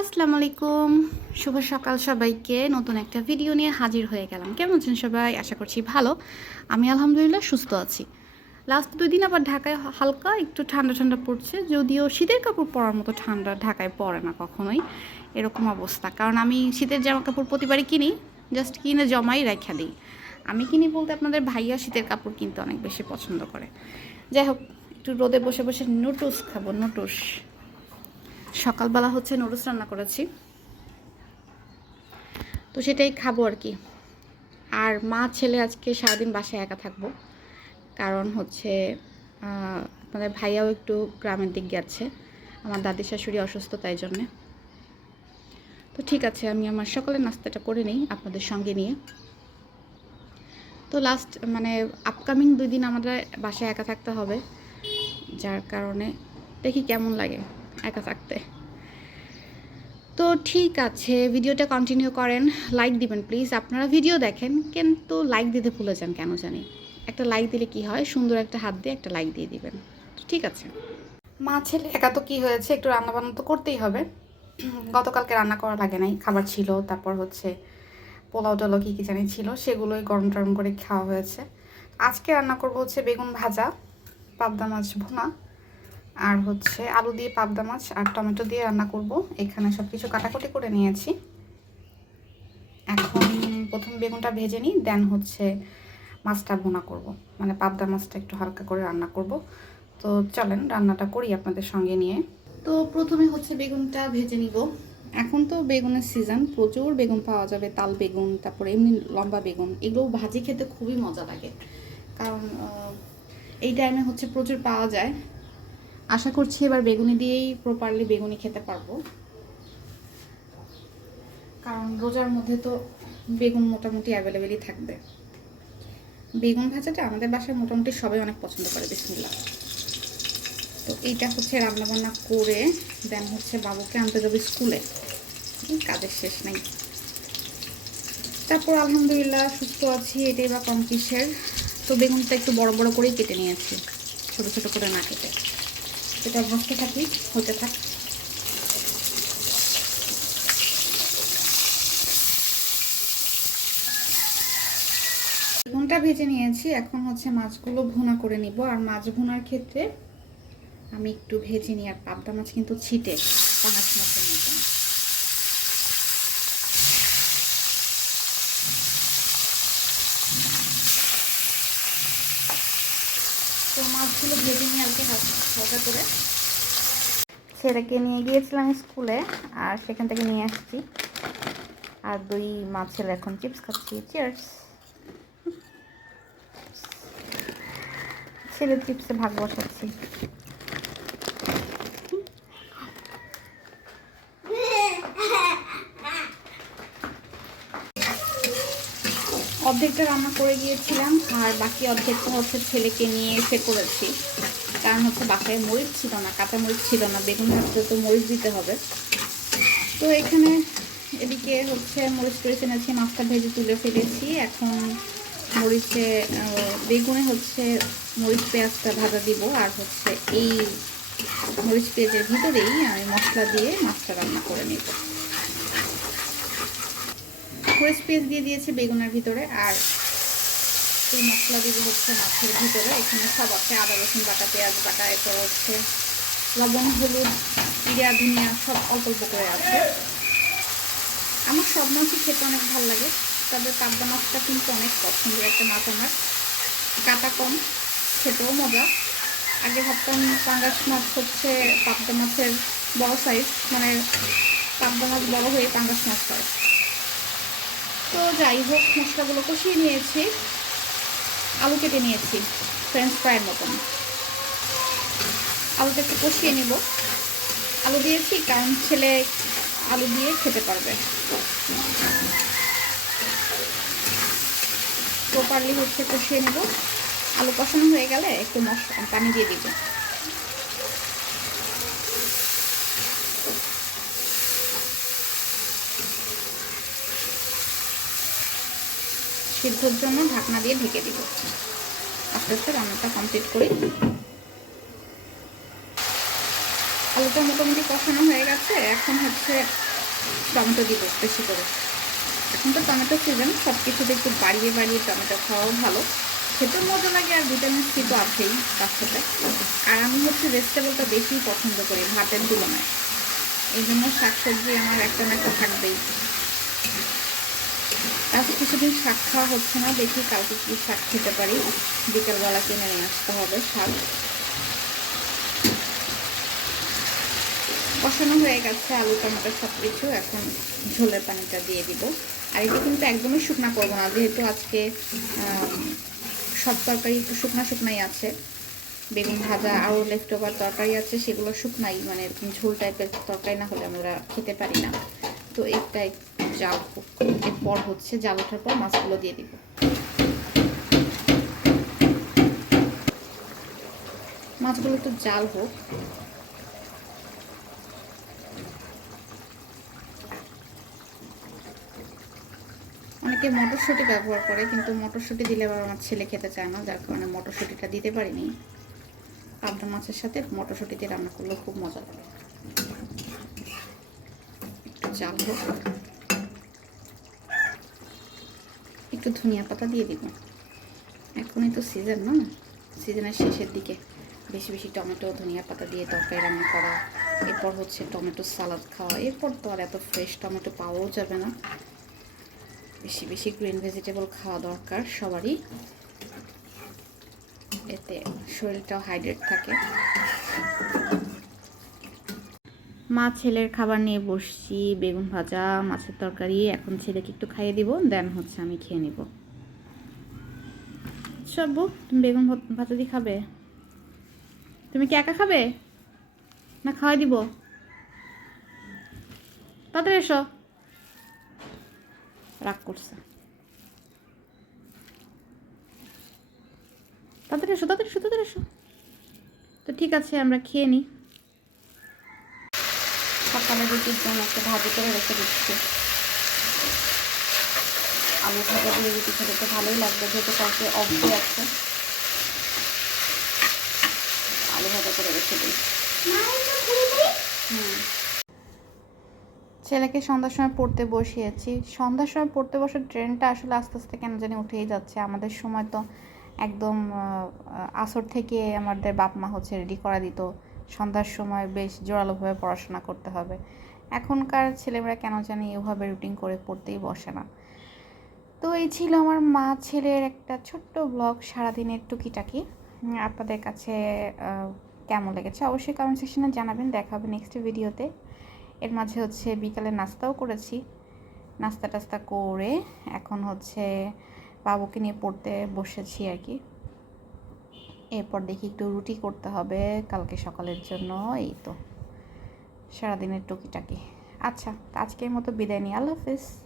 আসসালামু আলাইকুম শুভ সকাল সবাইকে। নতুন একটা ভিডিও নিয়ে হাজির হয়ে গেলাম। কেমন আছেন সবাই? আশা করছি ভালো। আমি আলহামদুলিল্লাহ সুস্থ আছি। লাস্ট দুই দিন আবার ঢাকায় হালকা একটু ঠান্ডা ঠান্ডা পড়ছে। যদিও শীতের কাপড় পরার মতো ঠান্ডা ঢাকায় পড়ে না কখনোই। এরকম অবস্থা। কারণ আমি শীতের জামা কাপড় প্রতিবারই কিনি। জাস্ট কিনে জমাই রেখা দিই। আমি কিনি বলতে আপনাদের ভাইয়া শীতের কাপড় কিনতে অনেক বেশি পছন্দ করে। যাই হোক, একটু রোদে বসে বসে নুটুস খাব নুটুস সকালবেলা হচ্ছে নুডলস রান্না করেছি। তো সেটাই খাব আর কি। আর মা, ছেলে আজকে সারাদিন বাসায় একা থাকব। কারণ হচ্ছে আপনাদের ভাইয়াও একটু গ্রামের দিক গেছে। আমার দাদি শাশুড়ি অসুস্থ তাই জন্যে। তো ঠিক আছে, আমি আমার সকালের নাস্তাটা করে নিই আপনাদের সঙ্গে নিয়ে। তো লাস্ট মানে আপকামিং দুই দিন আমাদের বাসায় একা থাকতে হবে। যার কারণে দেখি কেমন লাগে। একা থাকতে। তো ঠিক আছে, ভিডিওটা কন্টিনিউ করেন লাইক দিবেন প্লিজ আপনারা ভিডিও দেখেন, কিন্তু লাইক দিতে ভুলে যান কেন জানি। একটা লাইক দিলে কি হয়? সুন্দর একটা হাত দিয়ে একটা লাইক দিয়ে দিবেন। ঠিক আছে। মা, ছেলে, একা তো কী হয়েছে? একটু রান্না বান্না তো করতেই হবে। গতকালকে রান্না করা লাগে নাই। খাবার ছিল, তারপর হচ্ছে পোলাও টোলাও কী কী জানি ছিল, সেগুলোই গরম টরম করে খাওয়া হয়েছে। আজকে রান্না করব হচ্ছে বেগুন ভাজা, পাবদা মাছ ভুনা। আর হচ্ছে আলু দিয়ে পাবদা মাছ আর টমেটো দিয়ে রান্না করব। এখানে সব কিছু কাটাকুটি করে নিয়েছি। এখন প্রথম বেগুনটা ভেজে নিই দেন হচ্ছে মাছটা ভুনা করব। মানে পাবদা মাছটা একটু হালকা করে রান্না করব। তো চলেন রান্নাটা করি আপনাদের সঙ্গে নিয়ে। তো প্রথমে হচ্ছে বেগুনটা ভেজে নিব। এখন তো বেগুনের সিজন প্রচুর বেগুন পাওয়া যাবে, তাল বেগুন, তারপরে এমনি লম্বা বেগুন এগুলো ভাজি খেতে খুবই মজা লাগে। কারণ এই টাইমে হচ্ছে প্রচুর পাওয়া যায়। আশা করছি এবার বেগুনি দিয়েই প্রপারলি বেগুনি খেতে পারব। কারণ রোজার মধ্যে তো বেগুন মোটামুটি অ্যাভেলেবেলই থাকবে। বেগুন ভাজাটা আমাদের বাসায় মোটামুটি সবাই অনেক পছন্দ করে বিসমিল্লা তো এইটা হচ্ছে রান্নাবান্না করে দেন হচ্ছে বাবুকে আনতে যাবে স্কুলে। কাজের শেষ নাই। তারপর আলহামদুলিল্লাহ সুস্থ আছি, এটাই বা কম কিসের তো বেগুনটা একটু বড় বড় করেই কেটে নিয়েছি, ছোটো ছোটো করে না কেটে। এটা বসতে থাকি, হতে থাক। বেগুনটা ভেজে নিয়েছি, এখন হচ্ছে মাছগুলো ভুনা করে নিব। আর মাছ ভুনার ক্ষেত্রে আমি একটু ভেজে নিই, আর পাবদা মাছ কিন্তু ছিটে, পাঁচ মাছের মতন। তো মাছগুলো ভেজে নিয়ে আর কি হালকা করে ছেলেকে নিয়ে গিয়েছিলাম স্কুলে, আর সেখান থেকে নিয়ে আসছি। আর দুই মাছ ছেলে এখন চিপস খাচ্ছি চিয়ার্স ছেলে চিপসে ভাগ বসাচ্ছি। অর্ধেকটা রান্না করে গিয়েছিলাম, আর বাকি অর্ধেকটা হচ্ছে ছেলেকে নিয়ে এসে করেছি। কারণ হচ্ছে বাসায় মরিচ ছিল না, কাঁচা মরিচ ছিল না, বেগুন ভাজতে তো মরিচ দিতে হবে। তো এখানে এদিকে হচ্ছে মরিচ টরিচ এনেছি, মাছটা ভেজে তুলে ফেলেছি। এখন মরিচে বেগুনে হচ্ছে মরিচ পেঁয়াজটা ভাজা দিব, আর হচ্ছে এই মরিচ পেঁয়াজের ভিতরেই আমি মশলা দিয়ে মাছটা রান্না করে নেব। মরিচ পেঁয়াজ দিয়ে দিয়েছি বেগুনের ভিতরে আর এই মশলা দিব হচ্ছে মাছের ভিতরে। এখানে সব আছে, আদা, রসুন বাটা, পেঁয়াজ বাটা, এরপর হচ্ছে লবণ, হলুদ, জিরা, ধনিয়া, সব অল্প অল্প করে আছে। আমার সব মাছই খেতে অনেক ভালো লাগে, তবে পাবদা মাছটা কিন্তু অনেক পছন্দের একটা মাছ আমার। কাটা কম, খেতেও মজা। আগে ভাবতাম পাঙ্গাস মাছ হচ্ছে পাবদা মাছের বড় সাইজ মানে পাবদা মাছ বড় হয়ে পাঙ্গাস মাছ হয়। তো যাই হোক, মশলাগুলো কষিয়ে নিয়েছি। আলু কেটে নিয়েছি ফ্রেঞ্চ ফ্রাইয়ের মতন। আলুটা একটু কষিয়ে নিব। আলু দিয়েছি, কারণ ছেলে আলু দিয়ে খেতে পারবে। প্রপারলি হচ্ছে কষিয়ে নেব। আলু কষানো হয়ে গেলে একটু মশলা পানি দিয়ে দিব। সিদ্ধর জন্য ঢাকনা দিয়ে ঢেকে দিব। আস্তে আস্তে রান্নাটা কমপ্লিট করি। আলুটা মোটামুটি কষানো হয়ে গেছে, এখন হচ্ছে টমেটো দিব বেশি করে। এখন তো টমেটো সিজন সব কিছুতে একটু বাড়িয়ে বাড়িয়ে টমেটো খাওয়াও ভালো। খেতেও মজা লাগে আর ভিটামিন সি তো আছেই সাথে আর আমি হচ্ছে ভেজিটেবলটা বেশি পছন্দ করি, ভাতের তুলনায়। এই জন্য শাকসবজি আমার একটা না একটা থাকবেই। আজ কিছুদিন শাক খাওয়া হচ্ছে না, দেখি কালকে কি শাক খেতে পারি। বিকেলবেলা কিনে নিয়ে আসতে হবে শাক। কষানো হয়ে গেছে, আলু, টমেটো সব কিছু এখন ঝোলের পানিটা দিয়ে দিব। আর এটা কিন্তু একদমই শুকনা করব না, যেহেতু আজকে সব তরকারি একটু শুকনা শুকনাই আছে। বেগুন ভাজা, আরও লেফট ওভার তরকারি আছে, সেগুলো শুকনাই মানে ঝোল টাইপের তরকারি না হলে আমরা খেতে পারি না। তো একটাই জাল এরপর হচ্ছে জাল ওঠার পর মাছগুলো দিয়ে দিব। মাছগুলো একটু জাল হোক। অনেকে মটরশুঁটি ব্যবহার করে, কিন্তু মটরশুঁটি দিলে আবার আমার ছেলে খেতে চায় না, যার কারণে মটরশুঁটিটা দিতে পারিনি। পাবদা মাছের সাথে মটরশুঁটি দিয়ে রান্না করলেও খুব মজা লাগে। একটু জাল হোক। একটু ধনিয়া পাতা দিয়ে দিব। এখনই তো সিজন না? সিজনের শেষের দিকে বেশি বেশি টমেটো, ধনিয়া পাতা দিয়ে তরকারি রান্না করা, এরপর হচ্ছে টমেটো সালাদ খাওয়া, এরপর তো আর এত ফ্রেশ টমেটো পাওয়াও যাবে না। বেশি বেশি গ্রিন ভেজিটেবল খাওয়া দরকার সবারই। এতে শরীরটাও হাইড্রেট থাকে। মা ছেলের খাবার নিয়ে বসছি, বেগুন ভাজা, মাছের তরকারি, এখন ছেলেকে একটু খাইয়ে দিব, দেন হচ্ছে আমি খেয়ে নিব। সব্বু তুমি বেগুন ভাজা দিয়ে খাবে? তুমি কি একা খাবে? না খাওয়াই দিব? তাড়াতাড়ি এসো। রাগ করছে। তাড়াতাড়ি এসো তাড়াতাড়ি এসো তাড়াতাড়ি এসো। তো ঠিক আছে, আমরা খেয়ে নিই সকালে রুটির জন্য একটা ভাজি করে রেখে দিচ্ছি। আলু ভাজা দিয়ে রুটি খেতে তো ভালোই লাগবে, যেহেতু কালকে ডে আছে। আলু ভাজা করে রেখে দিই। হুম। ছেলেকে সন্ধ্যার সময় পড়তে বসিয়েছি। সন্ধ্যার সময় পড়তে বসার ট্রেনটা আসলে আস্তে আস্তে কেন জানি উঠেই যাচ্ছে। আমাদের সময় তো একদম আসর থেকে আমাদের বাপ মা হচ্ছে রেডি করা দিত। সন্ধ্যার সময় বেশ জোরালোভাবে পড়াশোনা করতে হবে। এখনকার ছেলেমেয়েরা কেন জানি এভাবে রুটিন করে পড়তেই বসে না। তো এই ছিল আমার মা ছেলের একটা ছোট্ট ব্লগ সারাদিনের টুকিটাকি। আপনাদের কাছে কেমন লেগেছে অবশ্যই কমেন্ট সেকশনে জানাবেন। দেখা হবে নেক্সট ভিডিওতে এর মাঝে হচ্ছে বিকালে নাস্তাও করেছি। নাস্তা টাস্তা করে এখন হচ্ছে বাবুকে নিয়ে পড়তে বসেছি আর কি। এরপর দেখি একটু রুটি করতে হবে কালকে সকালের জন্য, এই তো। সারাদিনের টুকিটাকি। আচ্ছা আজকের মতো বিদায় নিই। আল্লাহ হাফিজ।